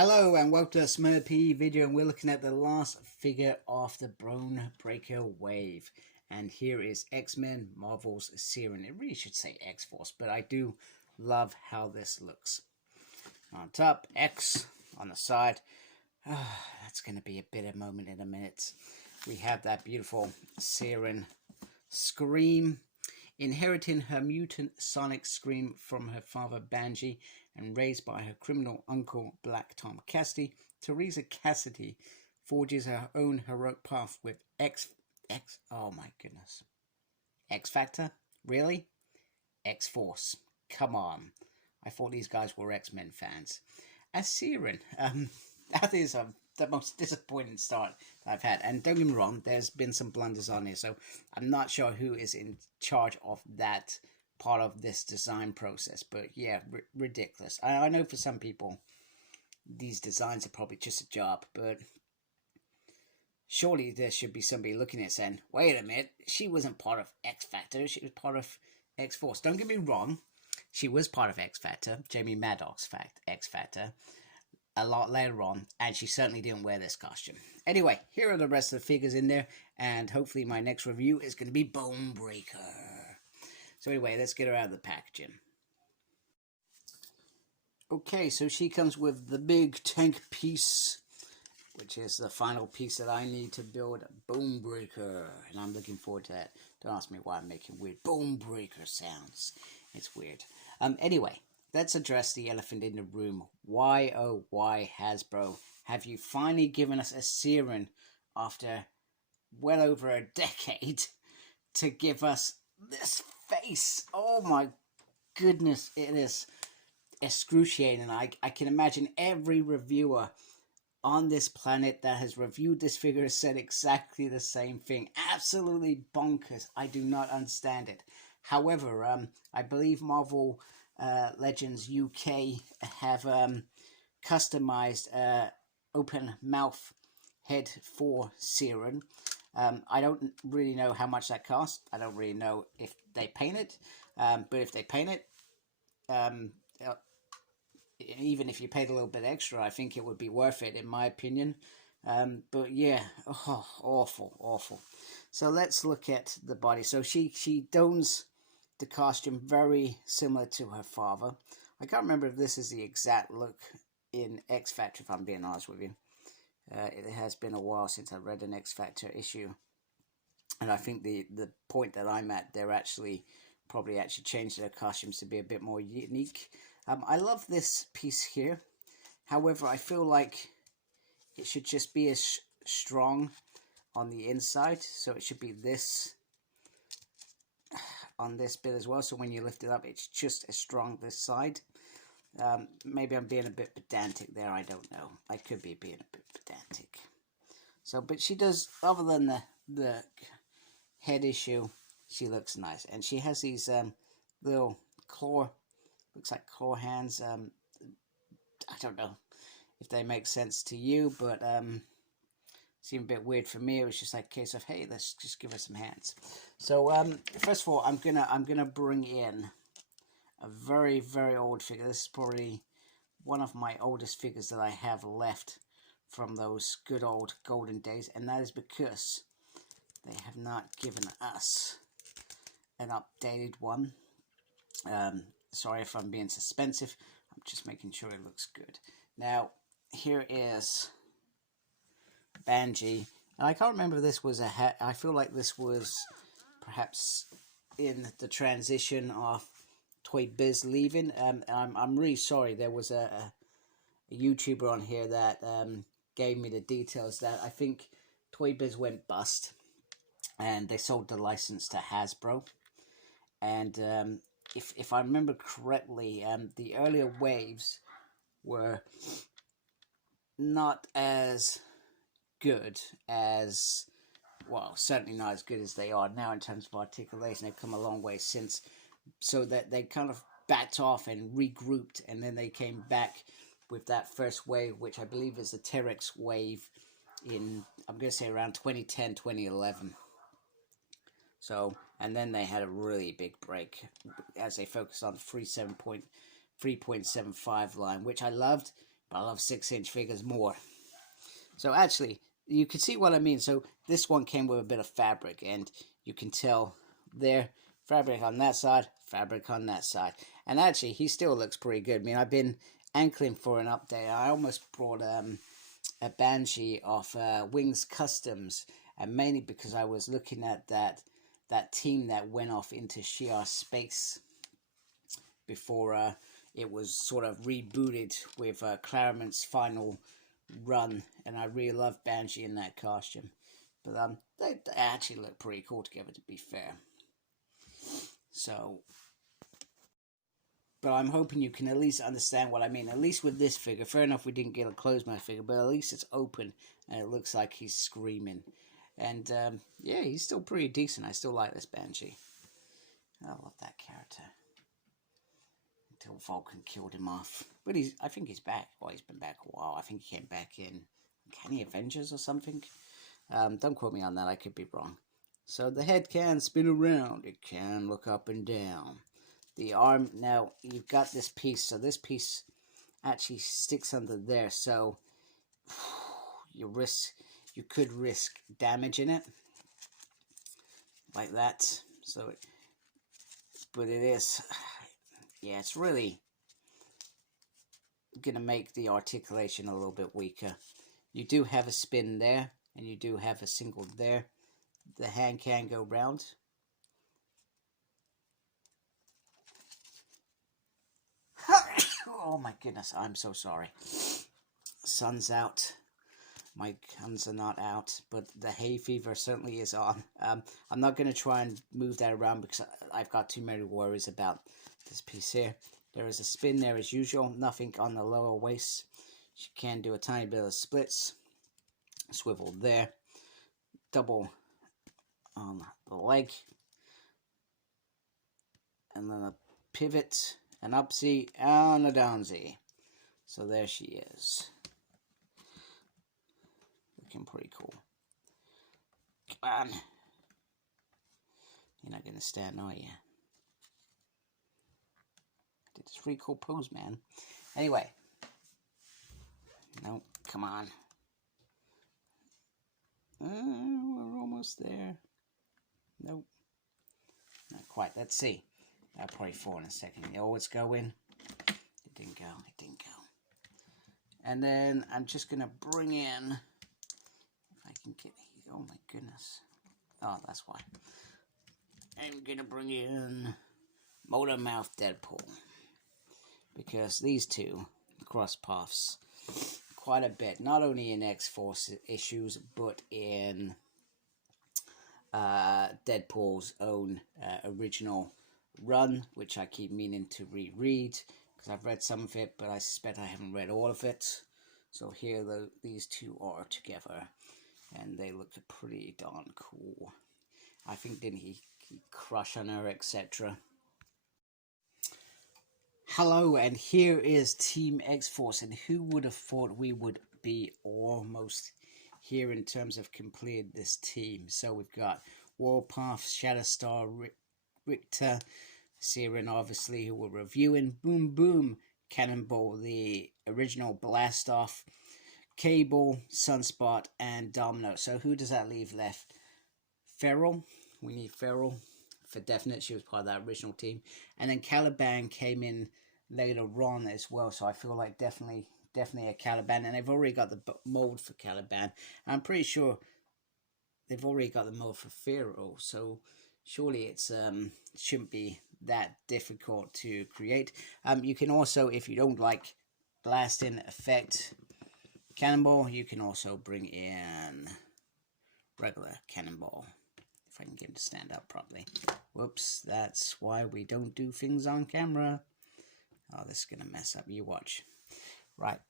Hello and welcome to a Smurpy video, and we're looking at the last figure of the Bone Breaker wave. And here is X-Men Marvel's Siryn. It really should say X-Force, but I do love how this looks. On top, X on the side. That's going to be a bitter moment in a minute. We have that beautiful Siryn scream, inheriting her mutant sonic scream from her father Banshee and raised by her criminal uncle Black Tom Cassidy. Teresa Cassidy forges her own heroic path with oh my goodness. X Factor? Really? X-Force. Come on. I thought these guys were X-Men fans. As Siryn, that is the most disappointing start I've had. And don't get me wrong, there's been some blunders on here, so I'm not sure who is in charge of that part of this design process. But yeah, ridiculous. I know for some people, these designs are probably just a job, but surely there should be somebody looking at it saying, wait a minute, she wasn't part of X Factor, she was part of X-Force. Don't get me wrong, she was part of X Factor, Jamie Maddox's X Factor, a lot later on, and she certainly didn't wear this costume. Anyway, here are the rest of the figures in there, and hopefully my next review is going to be Bone Breaker. So anyway, let's get her out of the packaging. Okay, so she comes with the big tank piece, which is the final piece that I need to build a Bone Breaker, and I'm looking forward to that. Don't ask me why I'm making weird Bone Breaker sounds. It's weird. Anyway, let's address the elephant in the room. Why, oh why, Hasbro, have you finally given us a Siryn after well over a decade to give us this face? Oh my goodness, it is excruciating. I can imagine every reviewer on this planet that has reviewed this figure has said exactly the same thing. Absolutely bonkers. I do not understand it. However, I believe Marvel Legends UK have customized open mouth head for Siryn. I don't really know how much that costs. I don't really know if they paint it, but if they paint it, even if you paid a little bit extra, I think it would be worth it, in my opinion. But yeah, awful. So let's look at the body. So she dons the costume very similar to her father. I can't remember if this is the exact look in X Factor, if I'm being honest with you. It has been a while since I read an X Factor issue, and I think the point that I'm at, they're probably changed their costumes to be a bit more unique. I love this piece here. However, I feel like it should just be as strong on the inside, so it should be this on this bit as well, so when you lift it up, it's just as strong this side. Maybe I'm being a bit pedantic there, I don't know. I could be being a bit pedantic. So, but she does, other than the head issue, she looks nice. And she has these little claw, looks like claw hands. I don't know if they make sense to you, but seemed a bit weird for me. It was just like a case of, hey, let's just give her some hands. So first of all, I'm gonna bring in a very, very old figure. This is probably one of my oldest figures that I have left from those good old golden days, and that is because they have not given us an updated one. Sorry if I'm being suspensive. I'm just making sure it looks good. Now, here is Banshee. And I can't remember if this was a hat. I feel like this was perhaps in the transition of Toy Biz leaving. I'm really sorry. There was a YouTuber on here that gave me the details that I think Toy Biz went bust, and they sold the license to Hasbro. And if I remember correctly, the earlier waves were not as good as, well, certainly not as good as they are now in terms of articulation. They've come a long way since, so that they kind of backed off and regrouped, and then they came back with that first wave, which I believe is the T-Rex wave in, I'm going to say, around 2010, 2011. So, and then they had a really big break as they focused on the 3.75 line, which I loved. but I love 6-inch figures more. So actually, you can see what I mean. So this one came with a bit of fabric, and you can tell there, fabric on that side, fabric on that side. And actually, he still looks pretty good. I mean, I've been ankling for an update. I almost brought a Banshee off Wings Customs, and mainly because I was looking at that team that went off into Shi'ar space before it was sort of rebooted with Clarimon's final run, and I really love Banshee in that costume. But they actually look pretty cool together, to be fair. So, but I'm hoping you can at least understand what I mean. At least with this figure, fair enough, we didn't get a closed-mouth figure, but at least it's open and it looks like he's screaming. And yeah, he's still pretty decent. I still like this Banshee. I love that character. Until Vulcan killed him off. But I think he's back. Well, he's been back a while. I think he came back in Uncanny Avengers or something. Don't quote me on that. I could be wrong. So the head can spin around. It can look up and down. The arm, now you've got this piece. So this piece actually sticks under there. So you could risk damaging it. Like that. So, but it is... Yeah, it's really going to make the articulation a little bit weaker. You do have a spin there, and you do have a single there. The hand can go round. Oh my goodness, I'm so sorry. Sun's out. My guns are not out, but the hay fever certainly is on. I'm not going to try and move that around because I've got too many worries about this piece here. There is a spin there as usual, nothing on the lower waist. She can do a tiny bit of splits. Swivel there. Double on the leg. And then a pivot, an upsy, and a downsy. So there she is. Looking pretty cool. Come on. You're not going to stand, are you? Did this pretty cool pose, man. Anyway. Nope, come on. We're almost there. Nope. Not quite. Let's see. I'll probably fall in a second. Oh, it's going. It didn't go. It didn't go. And then I'm just going to bring in... If I can get... Oh, my goodness. Oh, that's why. I'm going to bring in Motor Mouth Deadpool. Because these two cross paths quite a bit. Not only in X-Force issues, but in Deadpool's own original run, which I keep meaning to reread. Because I've read some of it, but I suspect I haven't read all of it. So here these two are together. And they look pretty darn cool. I think, didn't he crush on her, etc.? Hello, and here is Team X-Force, and who would have thought we would be almost here in terms of completed this team? So we've got Warpath, Shatterstar, Richter, Siryn, obviously, who we're reviewing, Boom Boom, Cannonball, the original Blast-Off, Cable, Sunspot, and Domino. So who does that leave left? Feral. We need Feral for definite. She was part of that original team. And then Caliban came in later on as well. So I feel like definitely a Caliban. And they've already got the mold for Caliban. I'm pretty sure they've already got the mold for Feral. So surely it's shouldn't be that difficult to create. You can also, if you don't like blasting effect Cannonball, you can also bring in regular Cannonball. If I can get him to stand up properly. Whoops, that's why we don't do things on camera. Oh, this is going to mess up. You watch. Right.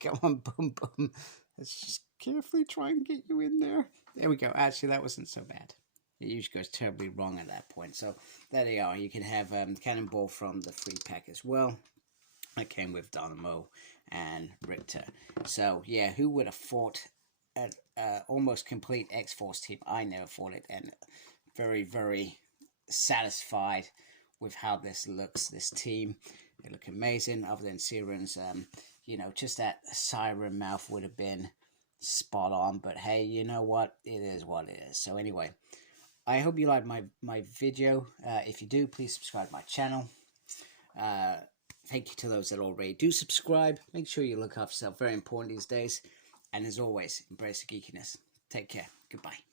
Come on, Boom Boom. Let's just carefully try and get you in there. There we go. Actually, that wasn't so bad. It usually goes terribly wrong at that point. So, there they are. You can have Cannonball from the free pack as well. That came with Dynamo and Richter. So, yeah, who would have thought an almost complete X-Force team? I never thought it, and very, very satisfied with how this looks, this team. They look amazing, other than Siryn's you know, just that Siryn mouth would have been spot on. But hey, you know what? It is what it is. So anyway, I hope you liked my video. If you do, please subscribe to my channel. Thank you to those that already do subscribe. Make sure you look after yourself. Very important these days. And as always, embrace the geekiness. Take care. Goodbye.